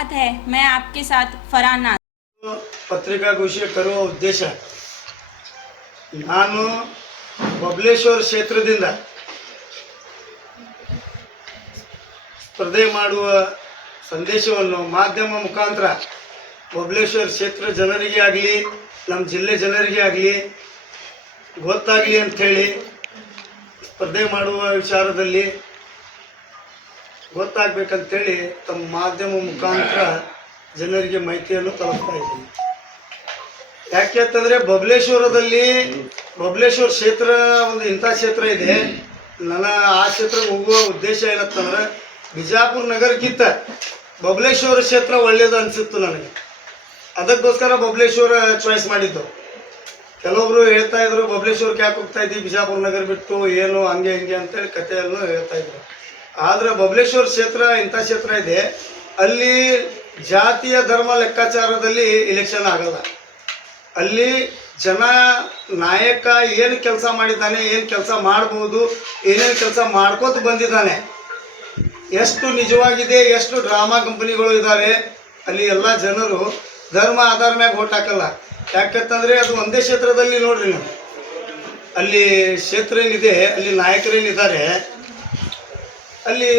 स्वागत है। मैं आपके साथ फरहान नाज। ಪತ್ರಿಕಾಗೋಷ್ಠಿ ಕರೆಯುವ ಉದ್ದೇಶ ನಾನು ಬಬಲೇಶ್ವರ ಕ್ಷೇತ್ರದಿಂದ ಸ್ಪರ್ಧೆ ಮಾಡುವ ಸಂದೇಶವನ್ನು ಮಾಧ್ಯಮ ಮುಖಾಂತರ ಬಬಲೇಶ್ವರ ಕ್ಷೇತ್ರ ಜನರಿಗೆ ಆಗಲಿ ನಮ್ಮ ಜಿಲ್ಲೆ ಜನರಿಗೆ ಆಗಲಿ ಗೊತ್ತಾಗಲಿ ಅಂಥೇಳಿ ಸ್ಪರ್ಧೆ ಮಾಡುವ ವಿಚಾರದಲ್ಲಿ ಗೊತ್ತಾಗಬೇಕಂತೇಳಿ ತಮ್ಮ ಮಾಧ್ಯಮ ಮುಖಾಂತರ ಜನರಿಗೆ ಮಾಹಿತಿಯನ್ನು ತಲುಪ್ತಾ ಇದ್ದೀನಿ. ಯಾಕೆ ಅಂತಂದರೆ ಬಬಲೇಶ್ವರ ಕ್ಷೇತ್ರ ಒಂದು ಇಂಥ ಕ್ಷೇತ್ರ ಇದೆ. ನನ್ನ ಆ ಕ್ಷೇತ್ರಕ್ಕೆ ಹೋಗುವ ಉದ್ದೇಶ ಏನಂತಂದ್ರೆ ಬಿಜಾಪುರ ನಗರಕ್ಕಿಂತ ಬಬಲೇಶ್ವರ ಕ್ಷೇತ್ರ ಒಳ್ಳೆಯದು ಅನಿಸಿತ್ತು ನನಗೆ. ಅದಕ್ಕೋಸ್ಕರ ಬಬಲೇಶ್ವರ ಚಾಯ್ಸ್ ಮಾಡಿದ್ದು. ಕೆಲವೊಬ್ರು ಹೇಳ್ತಾ ಇದ್ರು ಬಬಲೇಶ್ವರಕ್ಕೆ ಯಾಕೆ ಹೋಗ್ತಾ ಇದ್ದೀವಿ, ಬಿಜಾಪುರ ನಗರ ಬಿಟ್ಟು ಏನು ಹಂಗೆ ಹಿಂಗೆ ಅಂತೇಳಿ ಕಥೆಯನ್ನು ಹೇಳ್ತಾ ಇದ್ರು. ಆದರೆ ಬಬಲೇಶ್ವರ ಕ್ಷೇತ್ರ ಇಂಥ ಕ್ಷೇತ್ರ ಇದೆ, ಅಲ್ಲಿ ಜಾತಿಯ ಧರ್ಮ ಲೆಕ್ಕಾಚಾರದಲ್ಲಿ ಇಲೆಕ್ಷನ್ ಆಗಲ್ಲ. ಅಲ್ಲಿ ಜನ ನಾಯಕ ಏನು ಕೆಲಸ ಮಾಡಿದ್ದಾನೆ, ಏನು ಕೆಲಸ ಮಾಡ್ಬೋದು, ಏನೇನು ಕೆಲಸ ಮಾಡ್ಕೋತ ಬಂದಿದ್ದಾನೆ, ಎಷ್ಟು ನಿಜವಾಗಿದೆ, ಎಷ್ಟು ಡ್ರಾಮಾ ಕಂಪನಿಗಳು ಇದ್ದಾವೆ, ಅಲ್ಲಿ ಎಲ್ಲ ಜನರು ಧರ್ಮ ಆಧಾರ ಮ್ಯಾಗ ಓಟ್ ಹಾಕಲ್ಲ. ಯಾಕಂತಂದರೆ ಅದು ಒಂದೇ ಕ್ಷೇತ್ರದಲ್ಲಿ ನೋಡ್ರಿ ನೀವು, ಅಲ್ಲಿ ಕ್ಷೇತ್ರ ಏನಿದೆ, ಅಲ್ಲಿ ನಾಯಕರೇನಿದ್ದಾರೆ, ಅಲ್ಲಿ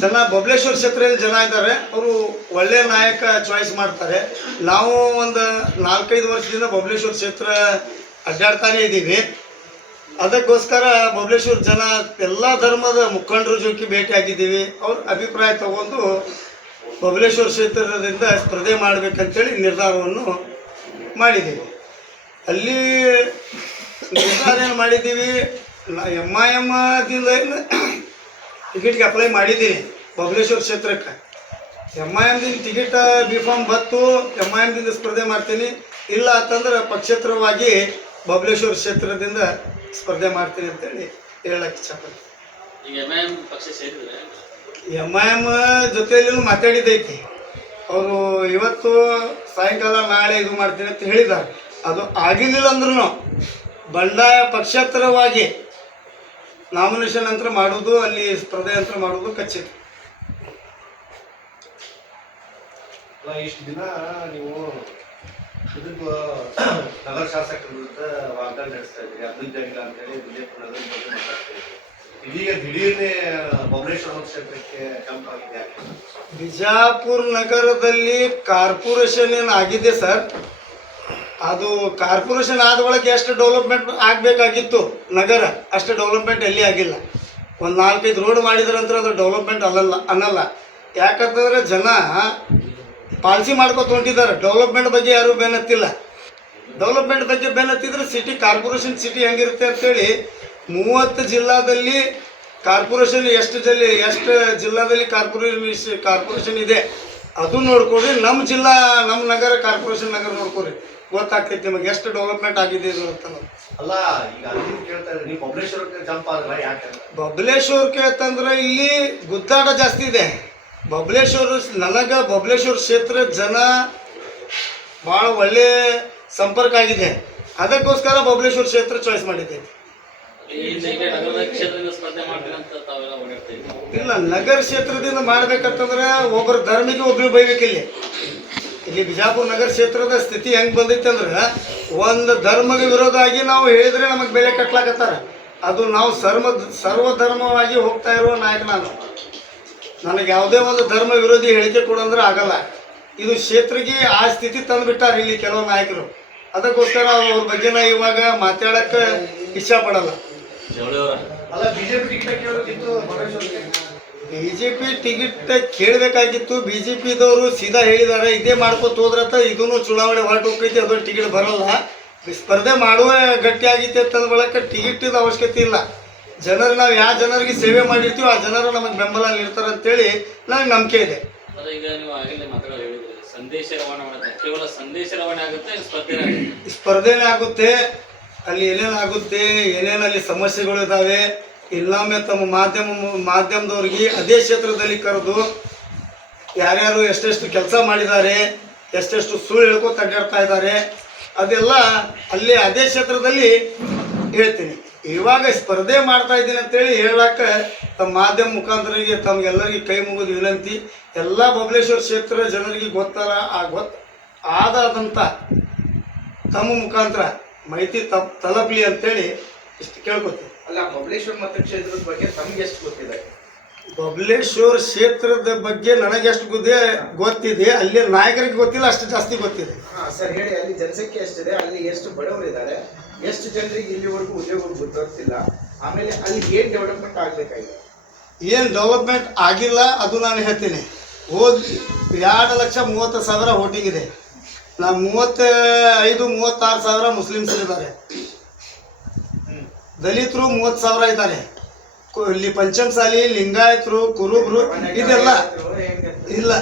ಜನ ಬಬಲೇಶ್ವರ ಕ್ಷೇತ್ರದಲ್ಲಿ ಜನ ಇದ್ದಾರೆ, ಅವರು ಒಳ್ಳೆಯ ನಾಯಕ ಚಾಯ್ಸ್ ಮಾಡ್ತಾರೆ. ನಾವು ಒಂದು 4-5 ವರ್ಷದಿಂದ ಬಬಲೇಶ್ವರ ಕ್ಷೇತ್ರ ಅಡ್ಡಾಡ್ತಾನೇ ಇದ್ದೀವಿ. ಅದಕ್ಕೋಸ್ಕರ ಬಬಲೇಶ್ವರ ಜನ ಎಲ್ಲ ಧರ್ಮದ ಮುಖಂಡರ ಜೊತೆ ಭೇಟಿ ಆಗಿದ್ದೀವಿ. ಅವ್ರ ಅಭಿಪ್ರಾಯ ತಗೊಂಡು ಬಬಲೇಶ್ವರ ಕ್ಷೇತ್ರದಿಂದ ಸ್ಪರ್ಧೆ ಮಾಡಬೇಕಂತೇಳಿ ನಿರ್ಧಾರವನ್ನು ಮಾಡಿದ್ದೀವಿ. ಅಲ್ಲಿ ನಿರ್ಧಾರ ಏನು ಮಾಡಿದ್ದೀವಿ, MIM ಟಿಕೆಟ್ಗೆ ಅಪ್ಲೈ ಮಾಡಿದ್ದೀನಿ ಬಬಲೇಶ್ವರ ಕ್ಷೇತ್ರಕ್ಕೆ. MIM ಟಿಕೆಟ್ B.Pharm ಬತ್ತು, MIM ಸ್ಪರ್ಧೆ ಮಾಡ್ತೀನಿ. ಇಲ್ಲ ಅಂತಂದ್ರೆ ಪಕ್ಷೇತರವಾಗಿ ಬಬಲೇಶ್ವರ ಕ್ಷೇತ್ರದಿಂದ ಸ್ಪರ್ಧೆ ಮಾಡ್ತೀನಿ ಅಂತೇಳಿ ಹೇಳಕ್ಕೆ ಇಷ್ಟಪಡ್ತೀನಿ. MIM ಜೊತೆಯಲ್ಲೂ ಮಾತಾಡಿದ್ದೈತಿ. ಅವರು ಇವತ್ತು ಸಾಯಂಕಾಲ ನಾಳೆ ಇದು ಮಾಡ್ತೀನಿ ಅಂತ ಹೇಳಿದ್ದಾರೆ. ಅದು ಆಗಿರಲಿಲ್ಲ ಅಂದ್ರೂ ಬಂಡಾಯ ಪಕ್ಷೇತರವಾಗಿ ನಾಮಿನೇಷನ್ ಅಂತ ಮಾಡೋದು, ಅಲ್ಲಿ ಸ್ಪರ್ಧೆ ಅಂತ ಮಾಡೋದು ಖಚಿತ. ಇಷ್ಟು ದಿನ ನೀವು ನಗರ ಶಾಸಕರ ವಿರುದ್ಧ ವಾಗ್ದಾಳಿ ನಡೆಸ್ತಾ ಇದ್ದೀರಿ, ಅಭಿವೃದ್ಧಿ ಅಂತೇಳಿ ವಿಜಯಪುರ ನಗರ ಬಗ್ಗೆ ಮಾತಾಡ್ತಾ ಇದ್ದೀರಿ. ಇದೀಗ ದಿಢೀರ್ನೆ ಬಬಲೇಶ್ವರ ಕ್ಷೇತ್ರಕ್ಕೆ ಜಂಪ್ ಆಗಿದೆ. ಬಿಜಾಪುರ ನಗರದಲ್ಲಿ ಕಾರ್ಪೊರೇಷನ್ ಏನು ಆಗಿದೆ ಸರ್, ಅದು ಕಾರ್ಪೊರೇಷನ್ ಆದ ಒಳಗೆ ಎಷ್ಟು ಡೆವಲಪ್ಮೆಂಟ್ ಆಗಬೇಕಾಗಿತ್ತು ನಗರ, ಅಷ್ಟು ಡೆವಲಪ್ಮೆಂಟ್ ಎಲ್ಲಿ ಆಗಿಲ್ಲ. ಒಂದು 4-5 ರೋಡ್ ಮಾಡಿದ್ರಂದ್ರೆ ಅದು ಡೆವಲಪ್ಮೆಂಟ್ ಅನ್ನಲ್ಲ. ಯಾಕಂತಂದರೆ ಜನ ಪಾಲಿಸಿ ಮಾಡ್ಕೊತ ಹೊಂಟಿದ್ದಾರೆ. ಡೆವಲಪ್ಮೆಂಟ್ ಬಗ್ಗೆ ಯಾರೂ ಬೆನ್ನತ್ತಿಲ್ಲ. ಡೆವಲಪ್ಮೆಂಟ್ ಬಗ್ಗೆ ಬೆನ್ನತ್ತಿದ್ರೆ ಸಿಟಿ ಕಾರ್ಪೊರೇಷನ್ ಸಿಟಿ ಹೆಂಗಿರುತ್ತೆ ಅಂತೇಳಿ 30 ಜಿಲ್ಲಾದಲ್ಲಿ ಕಾರ್ಪೊರೇಷನ್ ಎಷ್ಟು ಜಿಲ್ಲಾದಲ್ಲಿ ಕಾರ್ಪೊರೇಷನ್ ಇದೆ ಅದು ನೋಡ್ಕೊಡ್ರಿ. ನಮ್ಮ ನಗರ ಕಾರ್ಪೊರೇಷನ್ ನಗರ ನೋಡ್ಕೊಡ್ರಿ, ಗೊತ್ತಾಗ್ತೈತಿ ನಿಮಗೆ ಎಷ್ಟು ಡೆವಲಪ್ಮೆಂಟ್ ಆಗಿದೆ ಇದು ಅಂತ. ಅಲ್ಲ, ಈಗ ಅಲ್ಲಿ ಕೇಳ್ತಾ ಇದ್ರಿ ನೀವು ಬಬಲೇಶ್ವರಕ್ಕೆ ಜಂಪ್ ಆಗಲ್ಲ ಯಾಕೆ? ಬಬಲೇಶ್ವರಕ್ಕೆ ಅಂತಂದ್ರೆ ಇಲ್ಲಿ ಗುದ್ದಾಟ ಜಾಸ್ತಿ ಇದೆ. ಬಬಲೇಶ್ವರ ಕ್ಷೇತ್ರ ಜನ ಭಾಳ ಒಳ್ಳೆ ಸಂಪರ್ಕ ಆಗಿದೆ. ಅದಕ್ಕೋಸ್ಕರ ಬಬಲೇಶ್ವರ ಕ್ಷೇತ್ರ ಚಾಯ್ಸ್ ಮಾಡಿದ್ದೆ. ಇಲ್ಲ, ನಗರ ಕ್ಷೇತ್ರದಿಂದ ಮಾಡ್ಬೇಕಂತಂದ್ರೆ ಒಬ್ಬರು ಧರ್ಮಿಗೆ ಒಬ್ರು ಬೈಬೇಕಿಲ್ಲಿ. ಇಲ್ಲಿ ಬಿಜಾಪುರ ನಗರ ಕ್ಷೇತ್ರದ ಸ್ಥಿತಿ ಹೆಂಗೆ ಬಂದೈತೆ ಅಂದ್ರೆ, ಒಂದು ಧರ್ಮದ ವಿರೋಧ ಆಗಿ ನಾವು ಹೇಳಿದ್ರೆ ನಮಗೆ ಬೆಲೆ ಕಟ್ಲಾಕತ್ತಾರ. ಅದು ನಾವು ಸರ್ವಧರ್ಮವಾಗಿ ಹೋಗ್ತಾ ಇರುವ ನಾಯಕ ನಾನು. ನನಗೆ ಯಾವುದೇ ಒಂದು ಧರ್ಮ ವಿರೋಧಿ ಹೇಳಿಕೆ ಕೊಡಂದ್ರೆ ಆಗಲ್ಲ. ಇದು ಕ್ಷೇತ್ರಕ್ಕೆ ಆ ಸ್ಥಿತಿ ತಂದುಬಿಟ್ಟಾರೆ ಇಲ್ಲಿ ಕೆಲವು ನಾಯಕರು. ಅದಕ್ಕೋಸ್ಕರ ಅವ್ರ ಬಗ್ಗೆ ನಾ ಇವಾಗ ಮಾತಾಡೋಕ್ಕೆ ಇಷ್ಟಪಡಲ್ಲ. ಅಲ್ಲ, ಬಿಜೆಪಿ ಟಿಕೆಟ್ ಕೇಳಬೇಕಿತ್ತು, ಬಿಜೆಪಿ ಟಿಕೆಟ್ ಕೇಳಬೇಕಾಗಿತ್ತು. BJPದವರು ಸೀದಾ ಹೇಳಿದ್ದಾರೆ, ಇದೇ ಮಾಡ್ಕೊತ ಹೋದ್ರತ್ತ ಇದೂ ಚುನಾವಣೆ ಹೊರಟು ಹೋಗ್ತೈತಿ, ಅದೊಂದು ಟಿಕೆಟ್ ಬರೋಲ್ಲ. ಸ್ಪರ್ಧೆ ಮಾಡುವ ಗಟ್ಟಿಯಾಗಿತ್ತು ಅಂತಂದ ಬಳಕ ಟಿಕೆಟಿದ ಅವಶ್ಯಕತೆ ಇಲ್ಲ. ಜನರು ನಾವು ಯಾವ ಜನರಿಗೆ ಸೇವೆ ಮಾಡಿರ್ತೀವಿ ಆ ಜನರು ನಮಗೆ ಬೆಂಬಲ ನೀಡ್ತಾರೆ ಅಂತೇಳಿ ನನಗೆ ನಂಬಿಕೆ ಇದೆ. ಸ್ಪರ್ಧೆನೇ ಆಗುತ್ತೆ. ಅಲ್ಲಿ ಏನೇನಾಗುತ್ತೆ, ಏನೇನಲ್ಲಿ ಸಮಸ್ಯೆಗಳು ಇದ್ದಾವೆ, ಇನ್ನೊಮ್ಮೆ ತಮ್ಮ ಮಾಧ್ಯಮದವ್ರಿಗೆ ಅದೇ ಕ್ಷೇತ್ರದಲ್ಲಿ ಕರೆದು ಯಾರ್ಯಾರು ಎಷ್ಟೆಷ್ಟು ಕೆಲಸ ಮಾಡಿದ್ದಾರೆ, ಎಷ್ಟೆಷ್ಟು ಸುಳ್ಳು ಹೇಳ್ಕೊತ ಅಡ್ಡಾಡ್ತಾ ಇದ್ದಾರೆ, ಅದೆಲ್ಲ ಅಲ್ಲಿ ಅದೇ ಕ್ಷೇತ್ರದಲ್ಲಿ ಹೇಳ್ತೀನಿ. ಇವಾಗ ಸ್ಪರ್ಧೆ ಮಾಡ್ತಾ ಇದ್ದೀನಿ ಅಂತೇಳಿ ಹೇಳಕ್ಕ ತಮ್ಮ ಮಾಧ್ಯಮ ಮುಖಾಂತರಿಗೆ ತಮ್ಗೆಲ್ಲರಿಗೆ ಕೈ ಮುಗಿದು ವಿನಂತಿ. ಎಲ್ಲ ಬಬಲೇಶ್ವರ ಕ್ಷೇತ್ರ ಜನರಿಗೆ ಗೊತ್ತಲ್ಲ, ಆ ಆದಂಥ ತಮ್ಮ ಮುಖಾಂತರ ಮಾಹಿತಿ ತಲುಪಲಿ ಅಂತೇಳಿ ಇಷ್ಟು ಕೇಳ್ಕೊತೀವಿ. ಅಲ್ಲ, ಬಬಲೇಶ್ವರ ಮತಕ್ಷೇತ್ರದ ಬಗ್ಗೆ ತಮ್ಗೆ ಎಷ್ಟು ಗೊತ್ತಿದೆ? ಬಬಲೇಶ್ವರ ಕ್ಷೇತ್ರದ ಬಗ್ಗೆ ನನಗೆ ಎಷ್ಟು ಗೊತ್ತಿದೆ, ಅಲ್ಲಿ ನಾಯಕರಿಗೆ ಗೊತ್ತಿಲ್ಲ, ಅಷ್ಟು ಜಾಸ್ತಿ ಗೊತ್ತಿದೆ. ಸರ್ ಹೇಳಿ, ಅಲ್ಲಿ ಜನಸಂಖ್ಯೆ ಎಷ್ಟಿದೆ, ಅಲ್ಲಿ ಎಷ್ಟು ಬಡವರಿದ್ದಾರೆ, ಎಷ್ಟು ಜನರಿಗೆ ಇಲ್ಲಿವರೆಗೂ ಉದ್ಯೋಗ ಗೊತ್ತಿಲ್ಲ, ಆಮೇಲೆ ಅಲ್ಲಿ ಏನ್ ಡೆವಲಪ್ಮೆಂಟ್ ಆಗ್ಬೇಕಾಗಿದೆ? ಏನು ಡೆವಲಪ್ಮೆಂಟ್ ಆಗಿಲ್ಲ ಅದು ನಾನು ಹೇಳ್ತೀನಿ. 2,30,30,000 ವೋಟಿಂಗ್ ಇದೆ. 35-36,000 ಮುಸ್ಲಿಮ್ಸರಿದ್ದಾರೆ, ದಲಿತರು 30,000 ಇದ್ದಾರೆ, ಇಲ್ಲಿ ಪಂಚಮಸಾಲಿ, ಲಿಂಗಾಯತರು, ಕುರುಬರು ಇದೆಲ್ಲ ಇಲ್ಲ.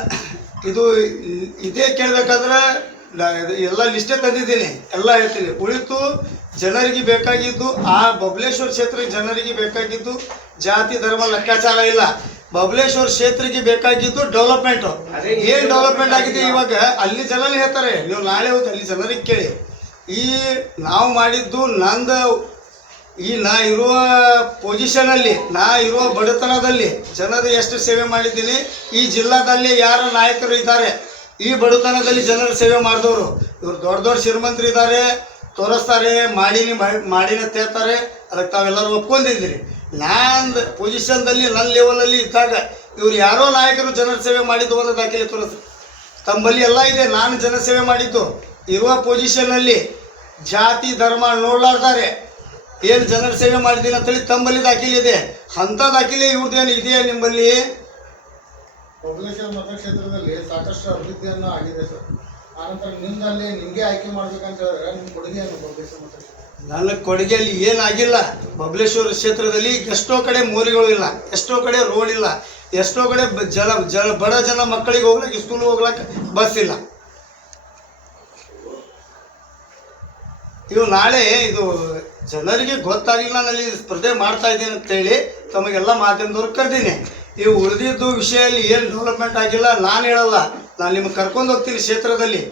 ಇದೇ ಕೇಳಬೇಕಾದ್ರೆ ಎಲ್ಲ ಲಿಸ್ಟೇ ತಂದಿದ್ದೀನಿ, ಎಲ್ಲ ಹೇಳ್ತೀನಿ. ಉಳಿತು ಜನರಿಗೆ ಬೇಕಾಗಿದ್ದು, ಆ ಬಬಲೇಶ್ವರ ಕ್ಷೇತ್ರ ಜನರಿಗೆ ಬೇಕಾಗಿದ್ದು ಜಾತಿ ಧರ್ಮ ಲೆಕ್ಕಾಚಾರ ಇಲ್ಲ. ಬಬಲೇಶ್ವರ ಕ್ಷೇತ್ರಕ್ಕೆ ಬೇಕಾಗಿದ್ದು ಡೆವಲಪ್ಮೆಂಟು. ಏನು ಡೆವಲಪ್ಮೆಂಟ್ ಆಗಿದೆ ಇವಾಗ ಅಲ್ಲಿ ಜನನೇ ಹೇಳ್ತಾರೆ. ನೀವು ನಾಳೆ ಹೋಗಿ ಅಲ್ಲಿ ಜನರಿಗೆ ಕೇಳಿ. ಈ ನಾವು ಮಾಡಿದ್ದು ನಾ ಇರುವ ಪೊಸಿಷನಲ್ಲಿ, ನಾ ಇರುವ ಬಡತನದಲ್ಲಿ ಜನರು ಎಷ್ಟು ಸೇವೆ ಮಾಡಿದ್ದೀನಿ. ಈ ಜಿಲ್ಲಾದಲ್ಲಿ ಯಾರ ನಾಯಕರು ಇದ್ದಾರೆ ಈ ಬಡತನದಲ್ಲಿ ಜನರ ಸೇವೆ ಮಾಡಿದವರು, ಇವರು ದೊಡ್ಡ ದೊಡ್ಡ ಶ್ರೀಮಂತರು ಇದ್ದಾರೆ, ತೋರಿಸ್ತಾರೆ, ಮಾಡಿನ ತೇಳ್ತಾರೆ. ಅದಕ್ಕೆ ತಾವೆಲ್ಲರೂ ಒಪ್ಕೊಂಡಿದ್ದೀರಿ. ನಾನು ಪೊಸಿಷನ್ದಲ್ಲಿ ನನ್ನ ಲೆವೆಲಲ್ಲಿ ಇದ್ದಾಗ ಇವ್ರು ಯಾರೋ ನಾಯಕರು ಜನರ ಸೇವೆ ಮಾಡಿದ್ದು ಒಂದು ದಾಖಲೆ ತೋರಿಸ್ತಾರೆ. ತಮ್ಮಲ್ಲಿ ಎಲ್ಲ ಇದೆ. ನಾನು ಜನಸೇವೆ ಮಾಡಿದ್ದು ಇರುವ ಪೊಸಿಷನ್ನಲ್ಲಿ ಜಾತಿ ಧರ್ಮ ನೋಡ್ಲಾರ್ದಾರೆ ಏನು ಜನರ ಸೇವೆ ಮಾಡಿದ್ದೀನಿ ಅಂತೇಳಿ ತಮ್ಮಲ್ಲಿ ದಾಖಲೆ ಇದೆ. ಅಂಥ ದಾಖಲೆ ಇವ್ರದ್ದೇನು ಇದೆಯಾ ನಿಮ್ಮಲ್ಲಿ? ಬಬಲೇಶ್ವರ ಮತಕ್ಷೇತ್ರದಲ್ಲಿ ಸಾಕಷ್ಟು ಅಭಿವೃದ್ಧಿಯನ್ನು ಆಗಿದೆ ಸರ್. ಆನಂತರ ನಿಮ್ದಲ್ಲಿ ನಿಮಗೆ ಆಯ್ಕೆ ಮಾಡ್ಬೇಕಂತ ಹೇಳಿದ್ರೆ ನಿಮ್ಮ ಕೊಡುಗೆಯನ್ನು ಬಬಲೇಶ್ವರ ಮತಕ್ಷೇತ್ರ ನನ್ನ ಕೊಡುಗೆಯಲ್ಲಿ ಏನಾಗಿಲ್ಲ. ಬಬಲೇಶ್ವರ ಕ್ಷೇತ್ರದಲ್ಲಿ ಎಷ್ಟೋ ಕಡೆ ಮೋರಿಗಳು ಇಲ್ಲ, ಎಷ್ಟೋ ಕಡೆ ರೋಡ್ ಇಲ್ಲ, ಎಷ್ಟೋ ಕಡೆ ಬಡ ಜನ ಮಕ್ಕಳಿಗೆ ಹೋಗ್ಲಿಕ್ಕೆ ಸ್ಕೂಲ್ ಹೋಗ್ಲಿಕ್ಕೆ ಬಸ್ ಇಲ್ಲ. ನಾಳೆ ಇದು ಜನರಿಗೆ ಗೊತ್ತಾಗಲಿಲ್ಲ, ನಾನು ಇಲ್ಲಿ ಸ್ಪರ್ಧೆ ಮಾಡ್ತಾ ಇದ್ದೀನಿ ಅಂತೇಳಿ ತಮಗೆಲ್ಲ ಮಾಧ್ಯಮದವ್ರು ಕರೆದೀನಿ. ಉಳಿದಿದ್ದು ವಿಷಯದಲ್ಲಿ ಏನು ಡೆವಲಪ್ಮೆಂಟ್ ಆಗಿಲ್ಲ ನಾನು ಹೇಳಲ್ಲ. ನಾನು ನಿಮಗೆ ಕರ್ಕೊಂಡು ಹೋಗ್ತೀನಿ ಕ್ಷೇತ್ರದಲ್ಲಿ.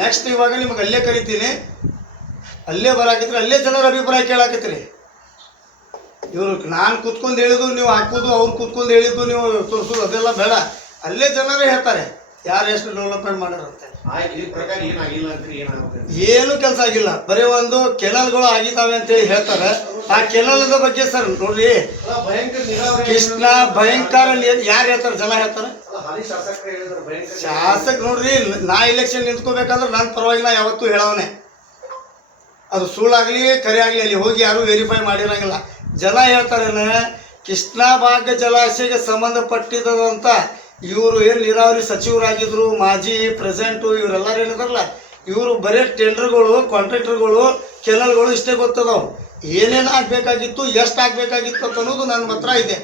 ನೆಕ್ಸ್ಟ್ ಇವಾಗ ನಿಮಗೆ ಅಲ್ಲೇ ಕರಿತೀನಿ, ಅಲ್ಲೇ ಬರಾಕಿದ್ರೆ ಅಲ್ಲೇ ಜನರ ಅಭಿಪ್ರಾಯ ಕೇಳಾಕತ್ತೀರಿ. ನಾನು ಕೂತ್ಕೊಂಡು ಹೇಳಿದ್ದು ನೀವು ಹಾಕೋದು, ಅವ್ರು ಕೂತ್ಕೊಂಡು ಹೇಳಿದ್ದು ನೀವು ತೋರಿಸೋದು ಅದೆಲ್ಲ ಬೇಡ. ಅಲ್ಲೇ ಜನರೇ ಹೇಳ್ತಾರೆ ಯಾರು ಎಷ್ಟು ಡೆವಲಪ್ಮೆಂಟ್ ಮಾಡ್ಯಾರ ಅಂತ. ಏನು ಕೆಲಸ ಆಗಿಲ್ಲ, ಬರೀ ಒಂದು ಕೆನಲ್ಗಳು ಆಗಿದ್ದಾವೆ ಅಂತೇಳಿ ಹೇಳ್ತಾರೆ. ಆ ಕೆನಲ್ದ ಬಗ್ಗೆ ಸರ್ ನೋಡ್ರಿ, ಕೃಷ್ಣ ಭಯಂಕರ ಯಾರು ಹೇಳ್ತಾರೆ? ಜನ ಹೇಳ್ತಾರೆ. ಶಾಸಕ ನೋಡ್ರಿ, ನಾ ಇಲೆಕ್ಷನ್ ನಿಂತ್ಕೋಬೇಕಾದ್ರೆ ನನ್ನ ಪರವಾಗಿ ನಾ ಯಾವತ್ತೂ ಹೇಳವನೆ. ಅದು ಸುಳ್ಳಾಗಲಿ ಕರೆ ಆಗಲಿ ಅಲ್ಲಿ ಹೋಗಿ ಯಾರು ವೆರಿಫೈ ಮಾಡಿರಂಗಿಲ್ಲ. ಜನ ಹೇಳ್ತಾರೆ ಕೃಷ್ಣ ಭಾಗ್ಯ ಜಲಾಶಯಕ್ಕೆ ಸಂಬಂಧಪಟ್ಟಿದಂತ ಇವರು ಏನು ನೀರಾವರಿ ಸಚಿವರಾಗಿದ್ರು, ಮಾಜಿ ಪ್ರೆಸೆಂಟು, ಇವರೆಲ್ಲರೂ ಏನಿದಾರಲ್ಲ, ಇವರು ಬರೀ ಟೆಂಡರ್ಗಳು, ಕಾಂಟ್ರಾಕ್ಟರ್ಗಳು, ಕೆನಲ್ಗಳು ಇಷ್ಟೇ ಗೊತ್ತದವು. ಏನೇನು ಆಗಬೇಕಾಗಿತ್ತು, ಎಷ್ಟು ಆಗಬೇಕಾಗಿತ್ತು ಅನ್ನೋದು ನನ್ನ ಹತ್ರ ಇದೆ.